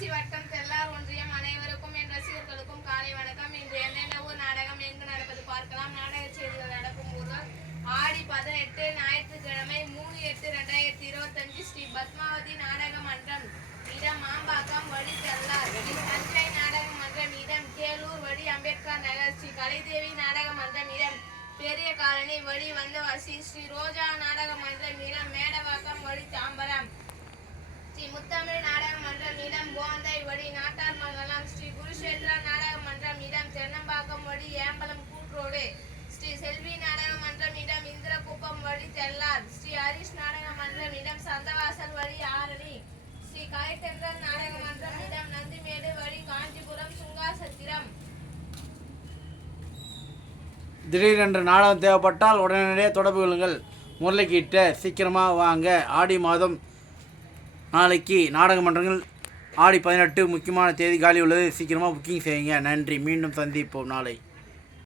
ஊசி வட்டம் தெல்லார் ஒன்றியம் அனைவருக்கும் என் ரசிகர்களுக்கும் காலை வணக்கம். இன்று எந்தெந்த ஊர் நாடகம் எங்கு நடப்பது பார்க்கலாம். நாடக செய்திகள் நடக்கும் ஊர்கள் ஆடி பதினெட்டு ஞாயிற்றுக்கிழமை மூணு எட்டு ரெண்டாயிரத்தி இருபத்தஞ்சு ஸ்ரீ பத்மாவதி நாடக மன்றம் இடம் மாம்பாக்கம் வழி தெல்லார். தஞ்சை நாடக மன்றம் இடம் கேலூர் வழி அம்பேத்கர் நகர். ஸ்ரீ கலைதேவி நாடக மன்றம் இடம் பெரிய காலனி வழி வந்தவாசி. ஸ்ரீ ரோஜா நாடக மன்றம் இடம் மேடவாக்கம் வழி தாம்பரம். ஸ்ரீ முத்தமிழ் மன்றம் சந்தவாசல் வழி ஆரணி. ஸ்ரீ கலைத்தென்றல் நாடக மன்றம் இடம் நந்திமேடு வழி காஞ்சிபுரம் சுங்காசத்திரம். திடீரென்று நாடகம் தேவைப்பட்டால் உடனடியே தொடர்பு கொள்ளுங்கள். முரளிக்கிட்ட சீக்கிரமாக வாங்க. ஆடி மாதம் நாளைக்கு நாடக மன்றங்கள் ஆடி பதினெட்டு முக்கியமான தேதி காலி உள்ளது. சீக்கிரமாக புக்கிங் செய்யுங்க. நன்றி. மீண்டும் சந்திப்போம் நாளை.